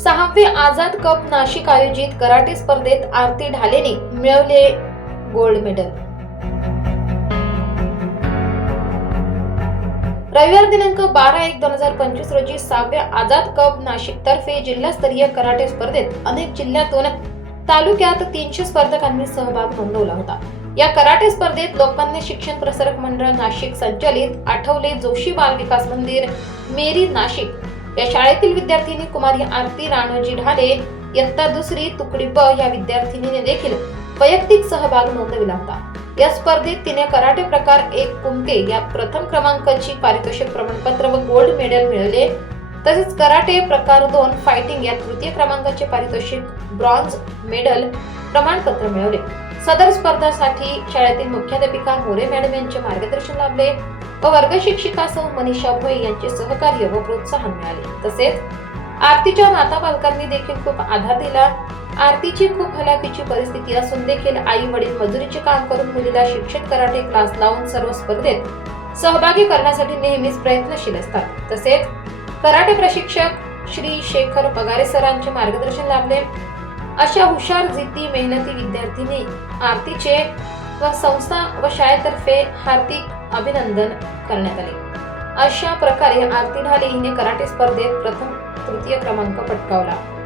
सहावे आझाद कप नाशिक आयोजित कराटे स्पर्धेत आरती ढालेने मिळवले गोल्ड मेडल. रविवार दिनांक बारा एक दोन हजार पंचवीस रोजी सहाव्या आझाद कप नाशिक तर्फे जिल्हास्तरीय कराटे स्पर्धेत अनेक जिल्ह्यातून तालुक्यात तीनशे स्पर्धकांनी सहभाग नोंदवला होता. या कराटे स्पर्धेत लोकमान्य शिक्षण प्रसारक मंडळ नाशिक संचालित आठवले जोशी बाल विकास मंदिर मेरी नाशिक या शाळेतील विद्यार्थिनी कुमारी आरती राणोजी ढाले इयत्ता दुसरी तुकडी ब या विद्यार्थिनीने देखील वैयक्तिक सहभाग नोंदविला होता. या स्पर्धेत तिने कराटे प्रकार एक कुमके या प्रथम क्रमांकाची पारितोषिक प्रमाणपत्र व गोल्ड मेडल मिळवले. तसेच कराटे प्रकार दोन फायटिंग या तृतीय क्रमांकाचे पारितोषिक ब्रॉन्झ मेडल प्रमाणपत्र मिळवले. सदर स्पर्धासाठी शाळेतील मुख्याध्यापिका मोरे मॅडम यांचे मार्गदर्शन लाभले. व वर्ग शिक्षिका सौ मनीषा भोई यांचे सहकार्य व प्रोत्साहन मिळाले. तसेच आरतीच्या माता पालकांनी देखील खूप आधार दिला. आरतीची खूप हलाखीची परिस्थिती असून देखील आई वडील मजुरीचे काम करून मुलीला शिक्षण कराटे क्लास लावून सर्व स्पर्धेत सहभागी करण्यासाठी नेहमीच प्रयत्नशील असतात. तसेच कराटे प्रशिक्षक श्री शेखर पगारे सरांचे मार्गदर्शन लाभले. अशा हुशार जिद्दी मेहनती विद्यार्थिनी आरतीचे व संस्था व शाळेतर्फे हार्दिक अभिनंदन करण्यात आले. अशा प्रकारे आरती ढाले हिने कराटे स्पर्धेत प्रथम तृतीय क्रमांक पटकावला.